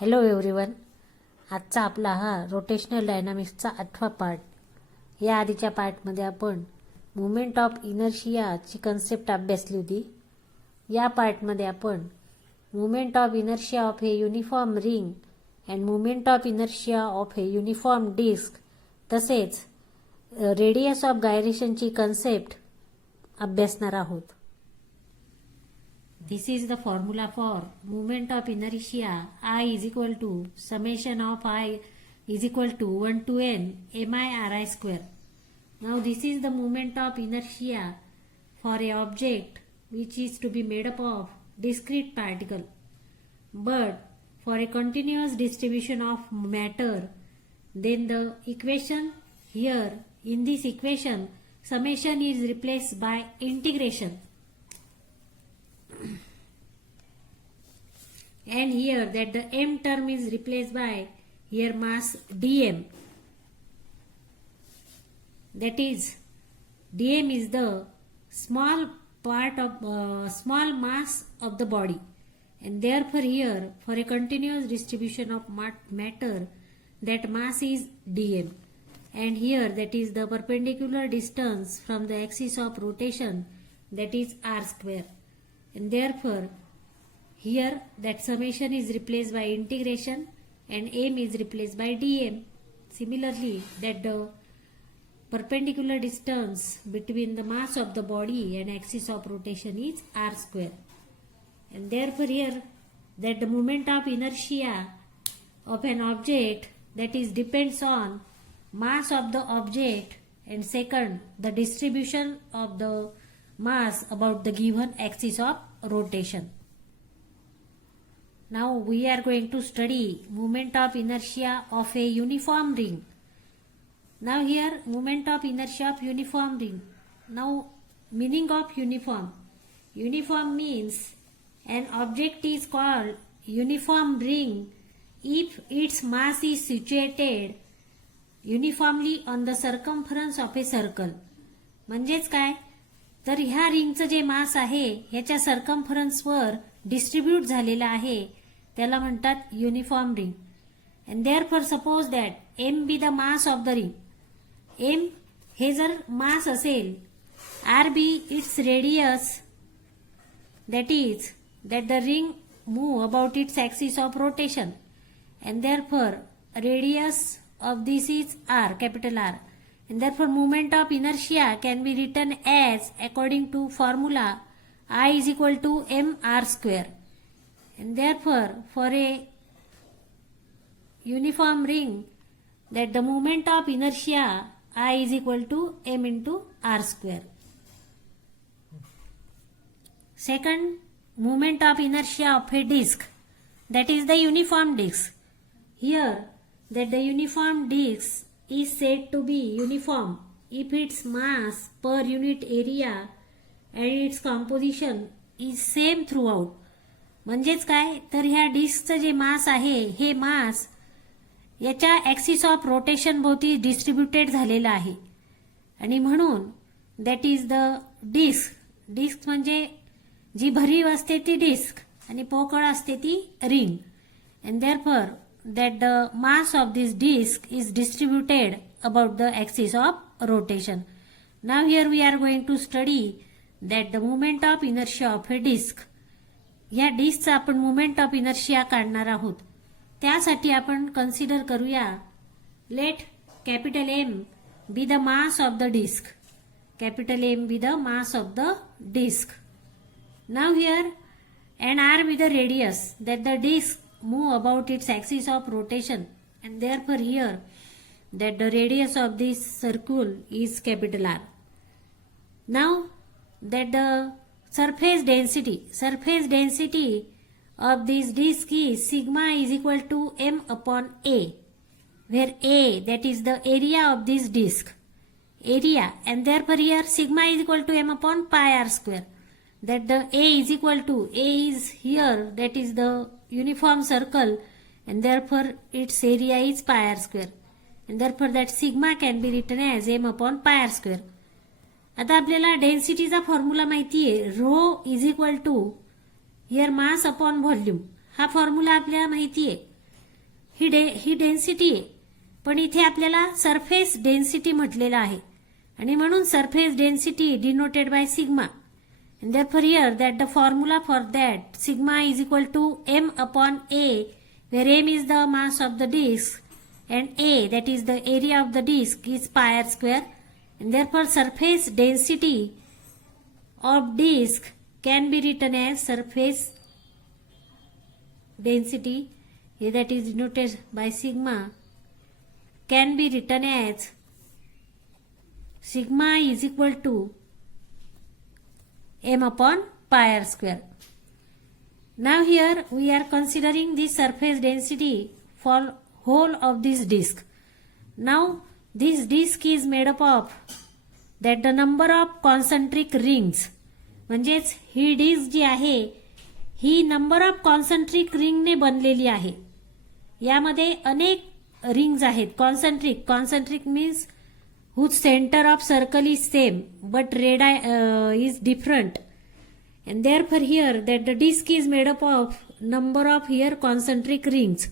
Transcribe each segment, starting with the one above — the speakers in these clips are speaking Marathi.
Hello everyone. आजचा आपला हा रोटेशनल डायनामिक्सचा 8वा पार्ट. या आधीच्या पार्टमध्ये आपण मुवमेंट ऑफ इनर्शियाची कन्सेप्ट अभ्यासली होती. या पार्टमध्ये आपण movement of inertia of a uniform ring and movement of inertia of a uniform disc तसेच रेडियस ऑफ गायरेशनची कन्सेप्ट अभ्यासणार आहोत. This is the formula for movement of inertia. I is equal to summation of I is equal to 1 to n mi ri square. Now this is the movement of inertia for a object which is to be made up of discrete particle. But for a continuous distribution of matter, then the equation here in this equation summation is replaced by integration. And here that the m term is replaced by here mass dm. That is dm is the small part of small mass of the body, and therefore here for a continuous distribution of matter that mass is dm. And here that is the perpendicular distance from the axis of rotation, that is r square. And therefore here that summation is replaced by integration and m is replaced by dm. Similarly, that the perpendicular distance between the mass of the body and axis of rotation is r square. And therefore here that the moment of inertia of an object, that is depends on mass of the object, and second the distribution of the mass about the given axis of rotation. Now we are going to study moment of inertia of a uniform ring. Now here moment of inertia of uniform ring. Now meaning of uniform. Uniform means an object is called uniform ring if its mass is situated uniformly on the circumference of a circle. म्हणजेच काय, तर ह्या रिंगचं जे मास आहे ह्याच्या सर्कम्फरन्सवर डिस्ट्रीब्यूट झालेला आहे त्याला म्हणतात uniform ring. And therefore suppose that M be the mass of the ring. M हे जर मास असेल, R be its radius, that is that the ring move about its axis of rotation, and therefore radius of this is R, capital R. And therefore moment of inertia can be written as according to formula I is equal to mr square. And therefore for a uniform ring that the moment of inertia I is equal to m into r square. Second, moment of inertia of a disk, that is the uniform disk. Here that the uniform disk is said to be uniform if its mass per unit area and its composition is same throughout. म्हणजेच काय, तर ह्या डिस्कचं जे मास आहे हे मास याच्या ॲक्सिस ऑफ रोटेशन भोवती डिस्ट्रीब्युटेड झालेलं आहे, आणि म्हणून that is the disc. Disc म्हणजे जी भरीव असते ती डिस्क आणि पोकळ असते ती ring. And therefore that the mass of this disk is distributed about the axis of rotation. Now here we are going to study that the moment of inertia of a disk. या डिस्कचा आपण moment of inertia काढणार आहोत. त्यासाठी आपण कन्सिडर करूया, let capital M be the mass of the disk. Capital M be the mass of the disk. Now here and R be the radius that the disk move about its axis of rotation, and therefore here that the radius of this circle is capital R. Now that the surface density of this disk is sigma is equal to m upon a, where a that is the area of this disk, area, and therefore here sigma is equal to m upon pi r square. That the a is equal to, a is here, that is the uniform circle, and therefore its area is pi r square, and therefore that sigma can be written as m upon pi r square. आता आपल्याला डेन्सिटीचा फॉर्म्युला माहिती आहे, rho is equal to here mass upon volume. हा फॉर्म्युला आपल्याला माहिती आहे. ही डेन्सिटी आहे, पण इथे आपल्याला सरफेस डेन्सिटी म्हटलेलं आहे आणि म्हणून surface density denoted by sigma. And therefore here that the formula for that sigma is equal to m upon a, where m is the mass of the disk and a, that is the area of the disk, is pi r square. And therefore surface density of disk can be written as surface density, that is denoted by sigma, can be written as sigma is equal to m upon pi r square. Now here we are considering the surface density for whole of this disk. Now this disk is made up of that the number of concentric rings. म्हणजेच ही डिस्क जी आहे ही नंबर ऑफ कॉन्सन्ट्रिक रिंगने बनलेली आहे. यामध्ये अनेक रिंग्स आहेत. Concentric means whose center of circle is same but radii is different, and therefore here that the disk is made up of number of here concentric rings.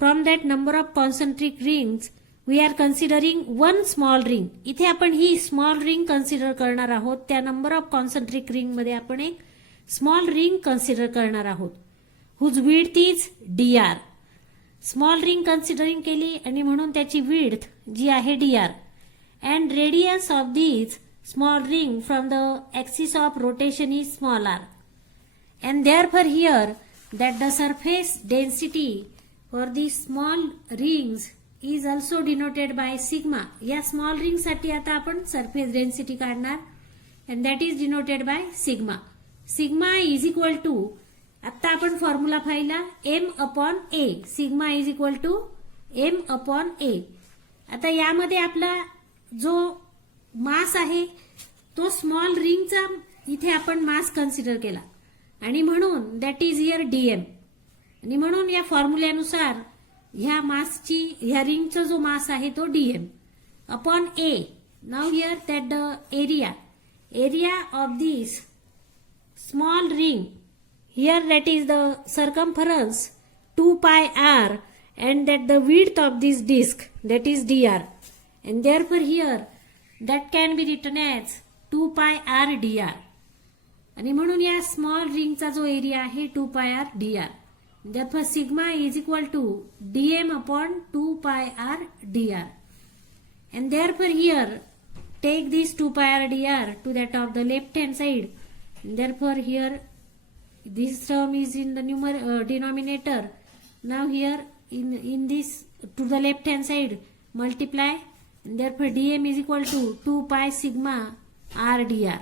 From that number of concentric rings we are considering one small ring. इथे आपण ही small ring consider करणार आहोत. त्या number of concentric ring मध्ये आपण एक small ring consider करणार आहोत whose width is dr. Small ring considering केली आणि म्हणून त्याची विड्थ जी आहे dr. And radius of this small ring from the axis of rotation is small r. And therefore here that the surface density for these small rings is also denoted by sigma. या small ring साठी आता आपण surface density काढणार and that is denoted by sigma. Sigma is equal to, आता आपण फॉर्म्युला पाहिला m upon a. Sigma is equal to m upon a. आता यामध्ये आपला जो मास आहे तो स्मॉल रिंगचा इथे आपण मास कन्सिडर केला आणि म्हणून दॅट इज हिअर डीएम. आणि म्हणून या फॉर्म्युल्यानुसार ह्या रिंगचा जो मास आहे तो DM upon A. Now here that the area of this small ring here that is the circumference 2 pi r and that the width of this disk, that is dr. And therefore here that can be written as 2 pi r dr. आणि म्हणून या स्मॉल रिंगचा जो एरिया आहे 2 pi r dr. Therefore sigma is equal to dm upon 2 pi r dr. And therefore here take this 2 pi r dr to that of the left hand side. And therefore here this term is in the denominator. Now here in this to the left hand side multiply. And therefore dm is equal to 2 pi sigma r dr.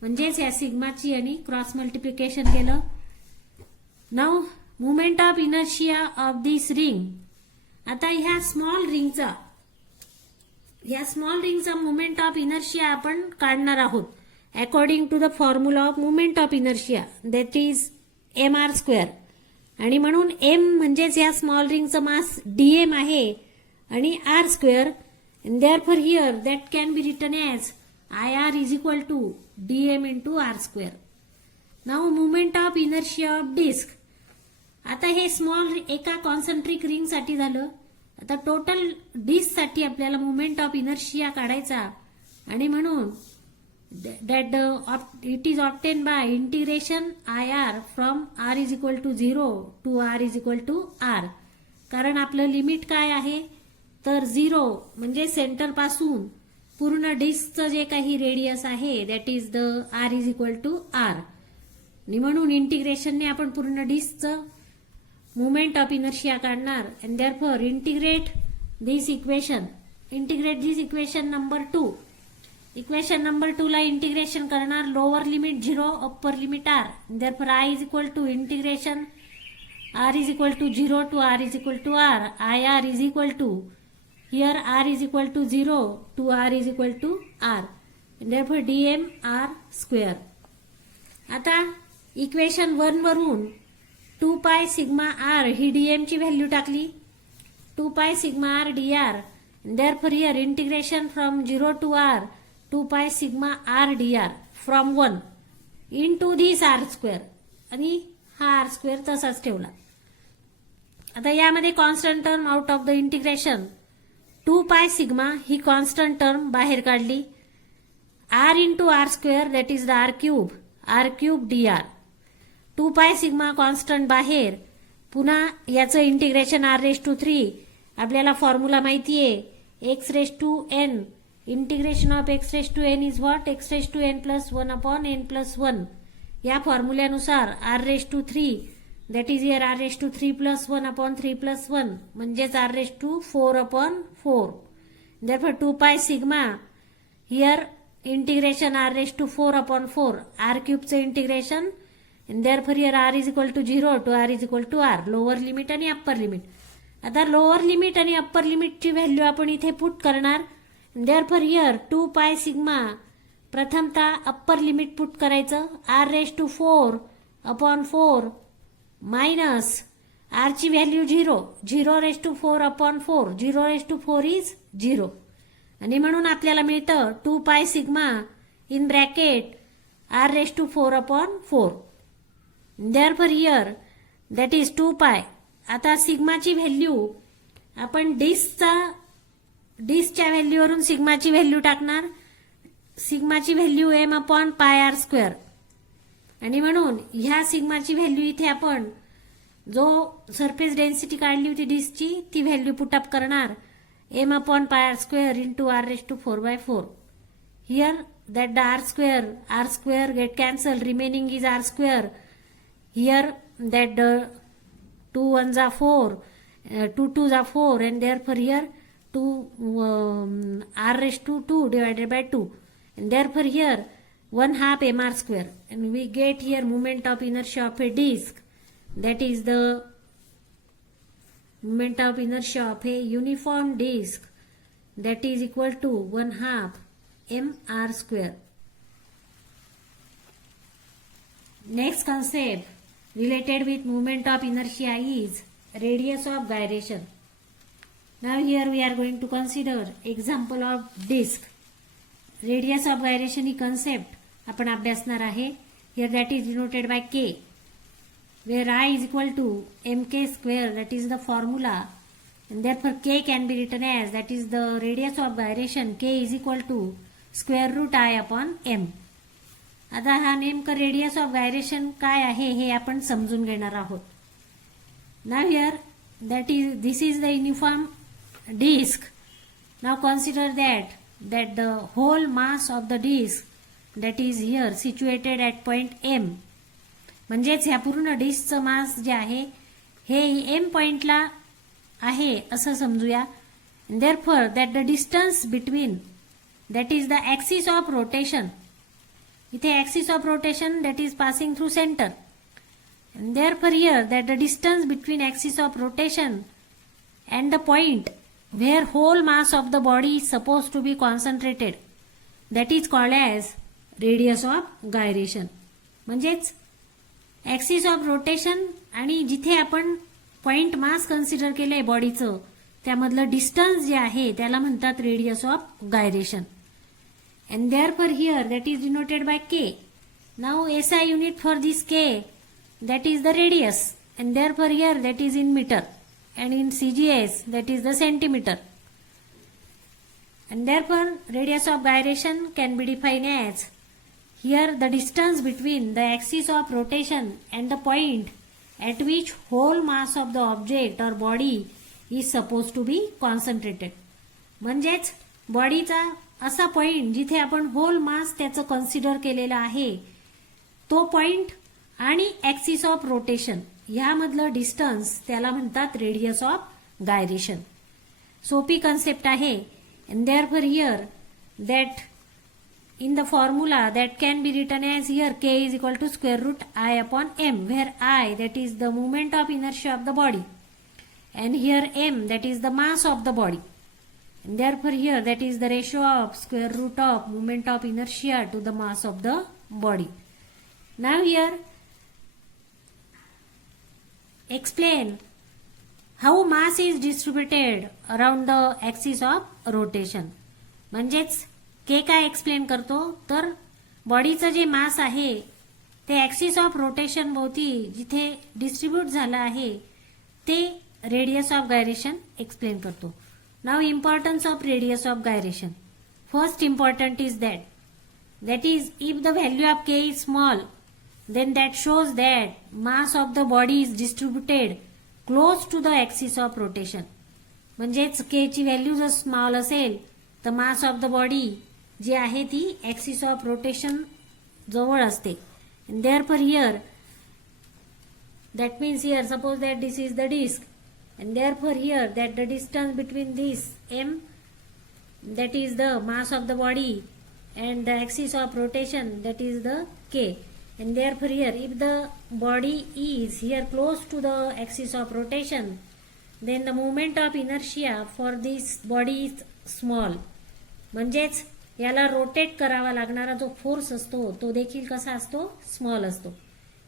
म्हणजेच या सिग्माची आणि क्रॉस मल्टिप्लिकेशन केलं. Now movement of inertia of this ring. आता ह्या स्मॉल रिंगचा मुवमेंट ऑफ इनर्शिया आपण काढणार आहोत according to the formula of movement of inertia, that is M R square. आणि म्हणून एम म्हणजेच या स्मॉल रिंगचं मास डीएम आहे आणि R square. And therefore here that can be written as IR is equal to dm into r square. Now moment of inertia of disk. आता हे स्मॉल एका कॉन्सन्ट्रिक रिंग साठी झालं. आता टोटल डिस्क साठी आपल्याला मुवमेंट ऑफ इनर्शिया काढायचा आणि म्हणून that it is obtained by integration IR from r is equal to 0 to r is equal to r. कारण आपलं लिमिट काय आहे तर 0 म्हणजे सेंटर पासून पूर्ण डिस्कचं जे काही रेडियस आहे that is the r is equal to r. आणि म्हणून इंटिग्रेशनने आपण पूर्ण डिस्कचं मुवमेंट ऑफ इनर्शिया काढणार. And therefore integrate this equation number 2. Equation number 2 ला इंटिग्रेशन करणार. Lower limit 0, upper limit r. Therefore i is equal to integration r is equal to 0 to r is equal to r. IR is equal to, here r is equal to 0 to r is equal to r. And therefore dm r square. आता इक्वेशन 1 वरून 2 पाय सिग्मा r ही dm ची व्हॅल्यू टाकली. 2 pi sigma r dr. And therefore here integration from 0 to r 2 pi sigma r dr from 1 into this r square. आणि हा r square तसाच ठेवला. आता यामध्ये constant term out of the integration 2 pi sigma ही कॉन्स्टंट टर्म बाहेर काढली. r into R square that is the R cube dr. 2 pi sigma constant बाहेर. पुन्हा याचं इंटिग्रेशन r⁵, आपल्याला फॉर्म्युला माहितीये x⁴n. Integration of x⁴n is what? x⁴n+1/n+1. या फॉर्म्युल्यानुसार r⁵ that is here r⁵ 3+1/3+1 म्हणजेच r⁴/4. therefore 2 pi sigma here integration r⁴/4 r³ चे integration. therefore here r is equal to 0 to r is equal to r. Lower limit आणि अप्पर लिमिट. आता लोअर लिमिट आणि अप्पर लिमिटची व्हॅल्यू आपण इथे पुट करणार. therefore here 2 पाय सिग्मा प्रथमतः अप्पर लिमिट पुट करायचं. r⁴/4 मायनस r ची व्हॅल्यू 0/4 0/4 इज 0 आणि म्हणून आपल्याला मिळतं 2 pi sigma in bracket r⁴/4. therefore here that is 2 पाय. आता सिग्माची व्हॅल्यू आपण डिस्कच्या व्हॅल्यूवरून सिग्माची व्हॅल्यू टाकणार. सिग्माची व्हॅल्यू m/πr² आणि म्हणून ह्या सिग्माची व्हॅल्यू इथे आपण जो सरफेस डेन्सिटी काढली होती डिस्कची ती व्हॅल्यू पुटअप करणार. m/πr² into r⁴/4. Here that the r square get cancelled, remaining is r². Here that the 2 1s are 4, 2 2s are 4, and therefore here 2 r⁵2 divided by 2, and therefore here 1/2 mr², and we get here moment of inertia of a disk, that is the moment of inertia of a uniform disk, that is equal to 1/2 mr². Next concept related with moment of inertia is radius of gyration. Now here we are going to consider example of disk. Radius of gyration he concept आपण अभ्यासणार आहे. Here that is denoted by k, where I is equal to mk², that is the formula, and therefore k can be written as, that is the radius of gyration, k is equal to √I/m. आता हा नेमकं रेडियस ऑफ गायरेशन काय आहे हे आपण समजून घेणार आहोत. Now here this is the uniform disc. Now consider that the whole mass of the disc that is here situated at point M. म्हणजेच ह्या पूर्ण डिस्कचं मास जे आहे हे एम पॉइंटला आहे असं समजूया. Therefore that the distance between, that is the axis of rotation. इथे axis of rotation that is passing through centre. And therefore here that the distance between axis of rotation and the point where whole mass of the body is supposed to be concentrated, that is called as radius of gyration. म्हणजेच ॲक्सिस ऑफ रोटेशन आणि जिथे आपण पॉइंट मास कन्सिडर केलंय बॉडीचं त्यामधलं डिस्टन्स जे आहे त्याला म्हणतात radius of gyration. And therefore here that is denoted by k. Now SI unit for this k, that is the radius, and therefore here that is in meter, and in CGS that is the centimeter. And therefore radius of gyration can be defined as, here the distance between the axis of rotation and the point at which whole mass of the object or body is supposed to be concentrated. म्हणजेच बॉडीचा असा पॉइंट जिथे आपण होल मास त्याचं कन्सिडर केलेलं आहे तो पॉइंट आणि ॲक्सिस ऑफ रोटेशन ह्यामधलं डिस्टन्स त्याला म्हणतात रेडियस ऑफ गायरेशन. सोपी कन्सेप्ट आहे. And therefore here that in the formula that can be written as, here k is equal to √I/m, where I that is the moment of inertia of the body, and here m that is the mass of the body, and therefore here that is the ratio of square root of moment of inertia to the mass of the body. Now here explain how mass is distributed around the axis of rotation. म्हणजेच के काय एक्सप्लेन करतो तर बॉडीचं जे मास आहे ते ॲक्सिस ऑफ रोटेशन भोवती जिथे डिस्ट्रीब्यूट झालं आहे ते रेडियस ऑफ गायरेशन एक्सप्लेन करतो. Now importance of radius of gyration. First important is that is if the value of k is small, then that shows that mass of the body is distributed close to the axis of rotation. म्हणजेच k ची व्हॅल्यू जर स्मॉल असेल तर मास ऑफ द बॉडी जी आहे ती ऍक्सिस ऑफ रोटेशन जवळ असते. therefore here that means here suppose that this is the disk, and therefore here that the distance between this m, that is the mass of the body, and the axis of rotation, that is the k, and therefore here if the body is here close to the axis of rotation, then the moment of inertia for this body is small. म्हणजेच याला रोटेट करावा लागणारा जो फोर्स असतो तो देखील कसा असतो, स्मॉल असतो.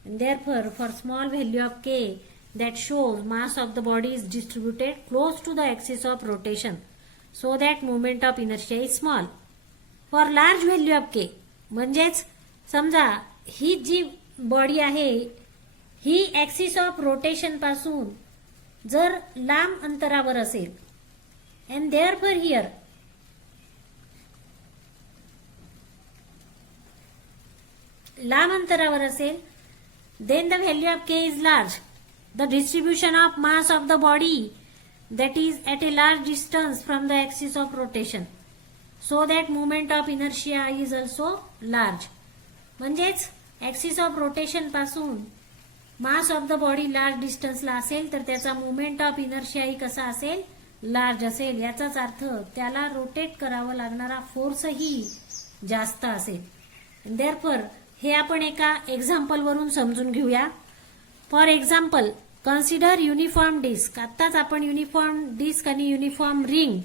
and therefore for small value of k, that shows mass of the body is distributed close to the axis of rotation, so that moment of inertia is small. for large value of k, म्हणजेच समजा ही जी बॉडी आहे ही ऍक्सिस ऑफ रोटेशन पासून जर लांब अंतरावर असेल, and therefore here लांब अंतरावर असेल, then the value of k is large. The distribution of mass of the body that is at a large distance from the axis of rotation, so that moment of inertia is also large. म्हणजेच ऍक्सिस ऑफ रोटेशन पासून mass of the body large डिस्टन्सला असेल तर त्याचा मुवमेंट ऑफ इनर्शियाही कसा असेल, लार्ज असेल. याचाच अर्थ त्याला रोटेट करावं लागणारा फोर्सही जास्त असेल. देअरफॉर हे आपण एका एक्झाम्पल वरून समजून घेऊया. For example consider uniform disc. आत्ताच आपण युनिफॉर्म डिस्क आणि युनिफॉर्म रिंग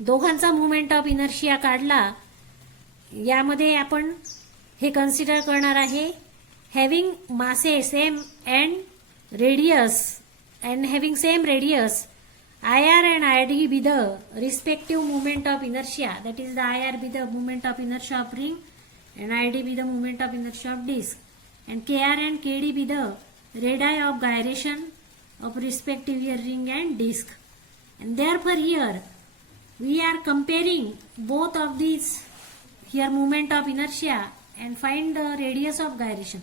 दोघांचा मुवमेंट ऑफ इनर्शिया काढला. यामध्ये आपण हे कन्सिडर करणार आहे having mass same and radius and having same radius, IR and ID be the respective moment of inertia, that is the IR be the moment of inertia of ring and ID be the moment of inertia of disk, and KR and KD be the radii of gyration of respective here ring and disk. And therefore here we are comparing both of these here moment of inertia and find the radius of gyration.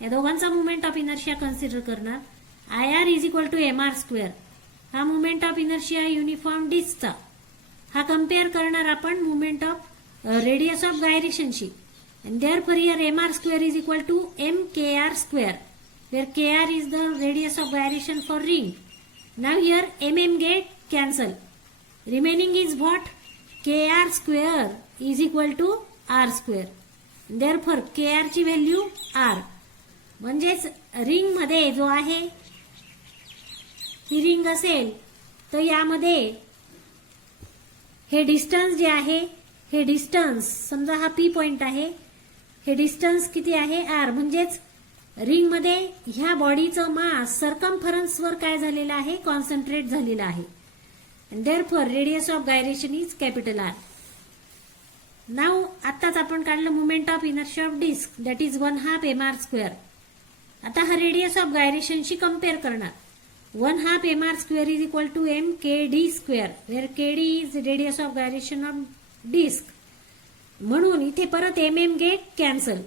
या दोघांचा moment of inertia कन्सिडर करणार. IR is equal to mr square. हा मुवमेंट ऑफ इनर्शिया युनिफॉर्म डिस्कचा. हा कम्पेअर करणार आपण मुवमेंट ऑफ रेडियस ऑफ गायरेशनशी. and therefore here mr square is equal to mkr square, where kr is the radius of gyration for ring. Now here mm get cancel, remaining is what, kr square is equal to r square. therefore kr ची व्हॅल्यू r. म्हणजेच रिंग मध्ये जो आहे ही रिंग असेल तर यामध्ये हे डिस्टन्स जे आहे, हे डिस्टन्स समजा हा पी पॉइंट आहे, हे डिस्टन्स किती आहे आर. म्हणजेच रिंग मध्ये ह्या बॉडीचं मास सर्कम्फरन्सवर काय झालेलं आहे, कॉन्सन्ट्रेट झालेलं आहे. Therefore radius of gyration is capital R. Now आत्ताच आपण काढलं movement of inertia of disc, that is 1/2 mr square. आता हा रेडियस ऑफ गायरेशनशी कम्पेअर करणार. 1/2 mr square is equal to mkd square, where kd is radius of gyration of disk. म्हणून इथे परत mm get cancel,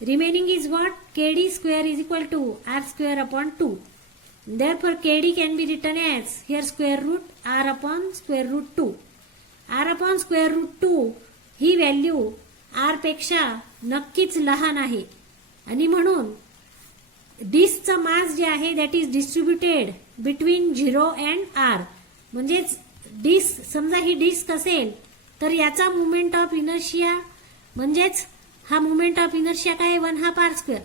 remaining is what, kd square is equal to r square upon 2. therefore kd can be written as here square root r upon square root 2. r upon square root 2 he value r पेक्षा नक्कीच लहान आहे आणि म्हणून डिस्कचा मास जे आहे that is distributed between 0 and r. म्हणजेच डिस्क समजा ही डिस्क असेल तर याचा मुवमेंट ऑफ इनर्शिया म्हणजेच हा मुवमेंट ऑफ इनर्शिया काय 1/2 r स्क्वेअर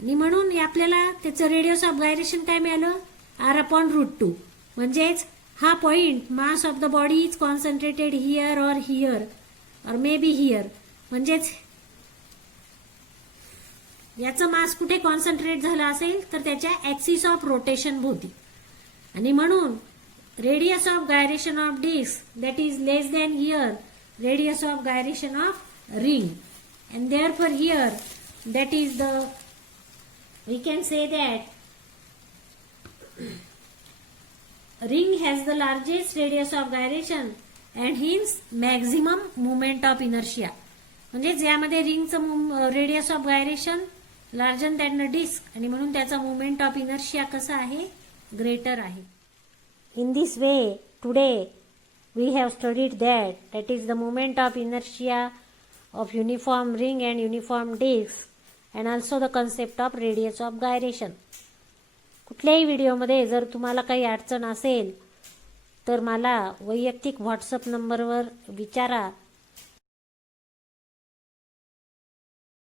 आणि म्हणून आपल्याला त्याचं रेडियस ऑफ गायरेशन काय मिळालं, r अपॉन रूट 2. म्हणजेच हा point mass of the body is concentrated here और हिअर और मे बी हिअर. म्हणजेच याचं मास कुठे कॉन्सन्ट्रेट झाला असेल तर त्याच्या ऍक्सिस ऑफ रोटेशन भोवती आणि म्हणून radius of gyration of disc that is less than here radius of gyration of ring. and therefore here that is the, we can say that ring has the largest radius of gyration and hence maximum moment of inertia. म्हणजे ज्यामध्ये रिंगचं radius of gyration larger than the disc आणि म्हणून त्याचा मोमेंट ऑफ इनर्शिया कसा आहे, ग्रेटर आहे. In this way today we have studied that is the moment of inertia of uniform ring and uniform disc and also the concept of radius of gyration. कुठल्याही व्हिडिओमध्ये जर तुम्हाला काही अडचण असेल तर मला वैयक्तिक व्हॉट्सअप नंबरवर विचारा.